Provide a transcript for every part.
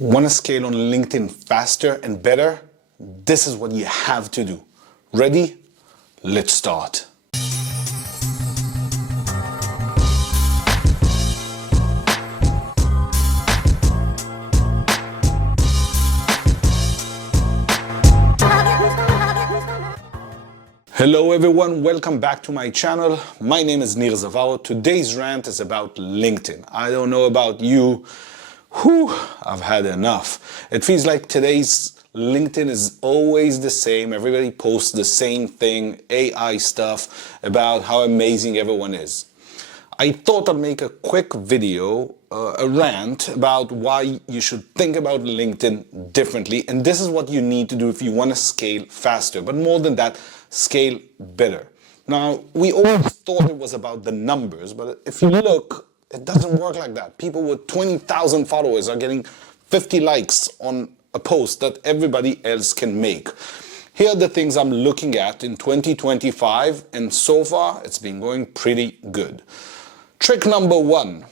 Want to scale on LinkedIn faster and better? This is what you have to do. Ready? Let's start. Hello everyone, welcome back to my channel. My name is Nir and Today's rant is about LinkedIn. I don't know about you. I've had enough. It feels like today's LinkedIn is always the same. Everybody posts the same thing, AI stuff about how amazing everyone is. I thought I'd make a quick video, a rant about why you should think about LinkedIn differently. And this is what you need to do if you want to scale faster. But more than that, scale better. Now, we always thought it was about the numbers, but if you look, it doesn't work like that. People with 20,000 followers are getting 50 likes on a post that everybody else can make. Here are the things I'm looking at in 2025, and so far it's been going pretty good. Trick number one,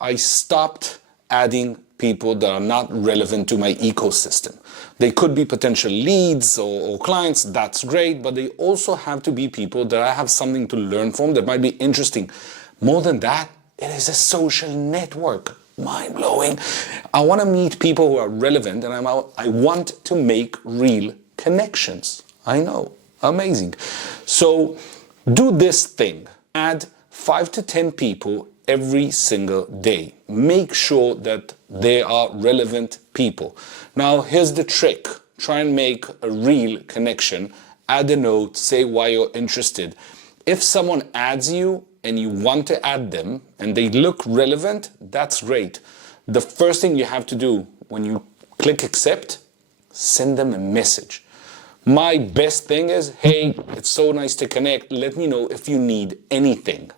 I stopped adding people that are not relevant to my ecosystem. They could be potential leads or clients, that's great, but they also have to be people that I have something to learn from that might be interesting. More than that, it is a social network. Mind-blowing. I want to meet people who are relevant, and I want to make real connections. I know, amazing. So do this thing. Add 5 to 10 people every single day. Make sure that they are relevant people. Now, here's the trick. Try and make a real connection. Add a note, say why you're interested. If someone adds you and you want to add them and they look relevant, that's great. The first thing you have to do when you click accept, send them a message. My best thing is, hey, it's so nice to connect. Let me know if you need anything.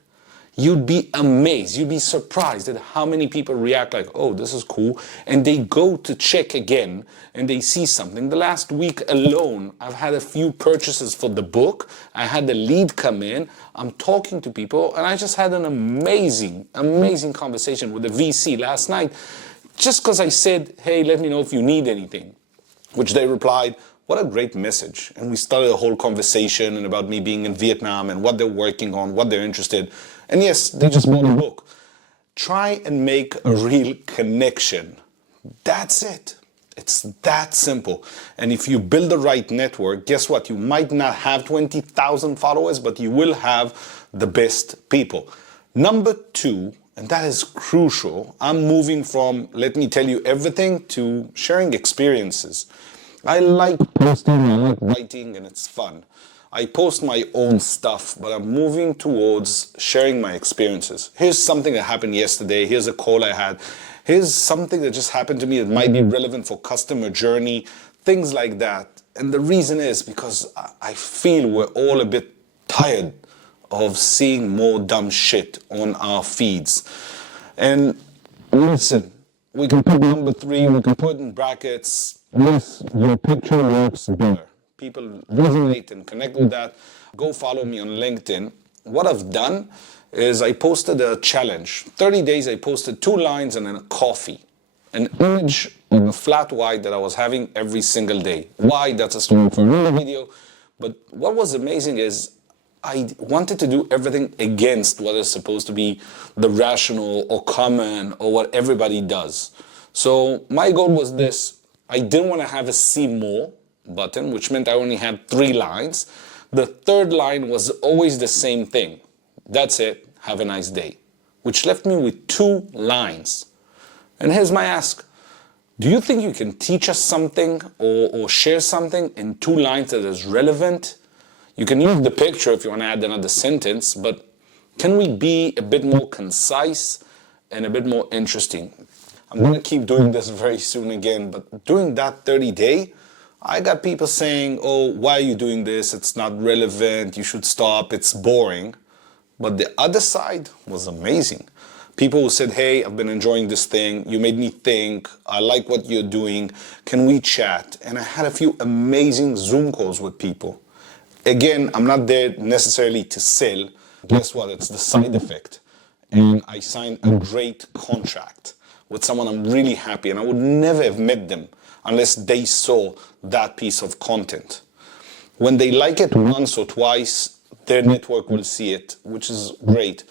You'd be amazed, you'd be surprised at how many people react like, oh, this is cool. And they go to check again and they see something. The last week alone, I've had a few purchases for the book. I had the lead come in. I'm talking to people and I just had an amazing conversation with the VC last night. Just because I said, hey, let me know if you need anything, which they replied, what a great message. And we started a whole conversation and about me being in Vietnam and what they're working on, what they're interested. And yes, they just bought a book. Try and make a real connection. That's it. It's that simple. And if you build the right network, guess what? You might not have 20,000 followers, but you will have the best people. Number two, and that is crucial, I'm moving from let me tell you everything to sharing experiences. I like posting, I like writing, and it's fun. I post my own stuff, but I'm moving towards sharing my experiences. Here's something that happened yesterday. Here's a call I had. Here's something that just happened to me that might be relevant for customer journey, things like that. And the reason is because I feel we're all a bit tired of seeing more dumb shit on our feeds. And listen, we can put number 3, we can put in brackets, yes, your picture works better. People resonate and connect with that. Go follow me on LinkedIn. What I've done is I posted a challenge. 30 days I posted 2 lines and then a coffee. An image of a flat white that I was having every single day. Why? That's a story for another video. But what was amazing is I wanted to do everything against what is supposed to be the rational or common or what everybody does. So my goal was this. I didn't want to have a see more button, which meant I only had 3 lines. The third line was always the same thing. That's it. Have a nice day. Which left me with 2 lines. And here's my ask. Do you think you can teach us something or share something in 2 lines that is relevant? You can use the picture if you want to add another sentence, but can we be a bit more concise and a bit more interesting? I'm going to keep doing this very soon again, but during that 30-day, I got people saying, oh, why are you doing this? It's not relevant. You should stop. It's boring. But the other side was amazing. People who said, hey, I've been enjoying this thing. You made me think. I like what you're doing. Can we chat? And I had a few amazing Zoom calls with people. Again, I'm not there necessarily to sell. Guess what? It's the side effect. And I signed a great contract. with someone I'm really happy, and I would never have met them unless they saw that piece of content. When they like it once or twice, their network will see it, which is great.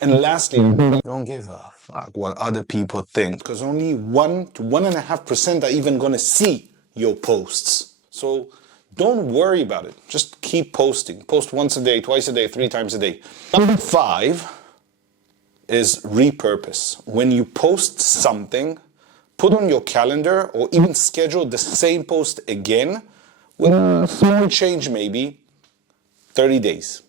And lastly, don't give a fuck what other people think, because only 1 to 1.5% are even gonna see your posts. So don't worry about it. Just keep posting. Post once a day, twice a day, 3 times a day. Number 5 is repurpose. When you post something, put on your calendar or even schedule the same post again with a small change, maybe 30 days,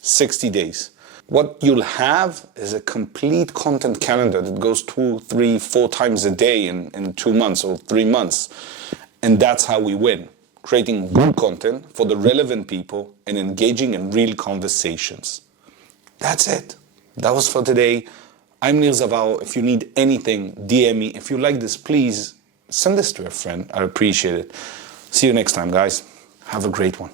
60 days. What you'll have is a complete content calendar that goes 2, 3, 4 times a day in 2 months or 3 months. And that's how we win. Creating good content for the relevant people and engaging in real conversations. That's it. That was for today. I'm Nir Zaval. If you need anything, DM me. If you like this, please send this to a friend. I appreciate it. See you next time, guys. Have a great one.